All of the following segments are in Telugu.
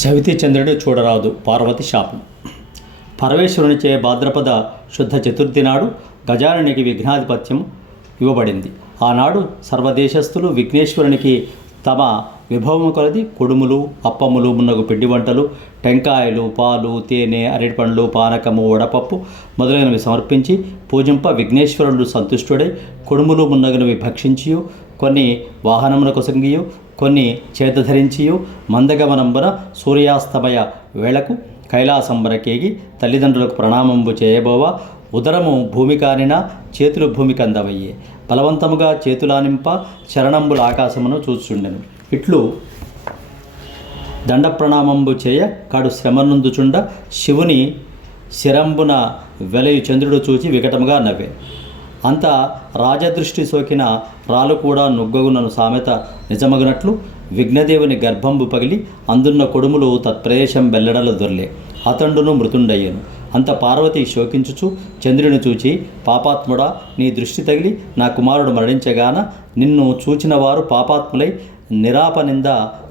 చవితి చంద్రుడు చూడరాదు పార్వతి శాపం. పరమేశ్వరునిచే భాద్రపద శుద్ధ చతుర్థి నాడు గజానునికి విఘ్నాధిపత్యం ఇవ్వబడింది. ఆనాడు సర్వదేశస్థులు విఘ్నేశ్వరునికి తమ విభవము కొలది కుడుములు అప్పములు మున్నగు పిండి వంటలు టెంకాయలు పాలు తేనె అరటిపండ్లు పానకము వడపప్పు మొదలైనవి సమర్పించి పూజింప విఘ్నేశ్వరుడు సంతుష్టుడై కుడుములు మున్నగునవి భక్షించి కొన్ని వాహనమున కొసంగియు కొన్ని చేతధరించియు మందగమనంబున సూర్యాస్తమయ వేళకు కైలాసంబరకేగి తల్లిదండ్రులకు ప్రణామంబు చేయబోవా. ఉదరము భూమి కానిన చేతులు భూమి కందవయ్యే బలవంతముగా చేతులానింప చరణంబుల ఆకాశమును చూచుండెను ఇట్లు దండ ప్రణామంబు చేయ కాడు శ్రమనుందుచుండ శివుని శిరంబున వెలయు చంద్రుడు చూచి వికటముగా నవ్వే. అంత రాజదృష్టి సోకిన రాలు కూడా నుగ్గగునను సామెత నిజమగునట్లు విఘ్నదేవుని గర్భంబు పగిలి అందున్న కొడుములు తత్ప్రదేశం వెల్లడలు దొర్లే. అతండును మృతుండయ్యను. అంత పార్వతి శోకించుచు చంద్రుని చూచి పాపాత్ముడా నీ దృష్టి తగిలి నా కుమారుడు మరణించగాన నిన్ను చూచిన వారు పాపాత్ములై నిరాపనింద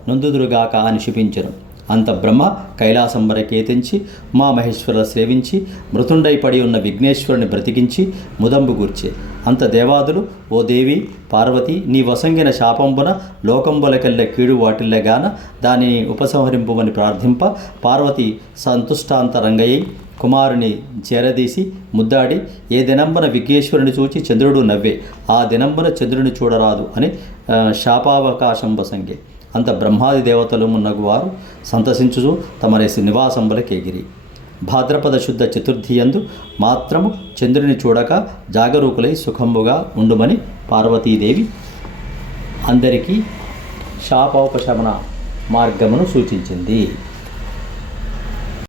నొందుదురుగాక అని శిపించను. అంత బ్రహ్మ కైలాసం వరకేతించి మా మహేశ్వర సేవించి మృతుండై పడి ఉన్న విఘ్నేశ్వరుని బ్రతికించి ముదంబు గూర్చే. అంత దేవాదులు ఓ దేవి పార్వతి నీ వసంగిన శాపంబున లోకంబులకెళ్ళే కీడు వాటిల్లగాన దానిని ఉపసంహరింపుమని ప్రార్థింప పార్వతి సంతుష్టాంత రంగయ్యి కుమారుని చేరదీసి ముద్దాడి ఏ దినంబన విఘ్నేశ్వరుని చూచి చంద్రుడు నవ్వే ఆ దినంబన చంద్రుని చూడరాదు అని శాపావకాశం వసంగే అంత బ్రహ్మాది దేవతలు మున్నగు వారు సంతసించుచు తమ నివాసంబులకెగిరి భాద్రపద శుద్ధ చతుర్థియందు మాత్రము చంద్రుని చూడక జాగరూకులై సుఖంబుగా ఉండుమని పార్వతీదేవి అందరికీ శాపోపశమన మార్గమును సూచించింది.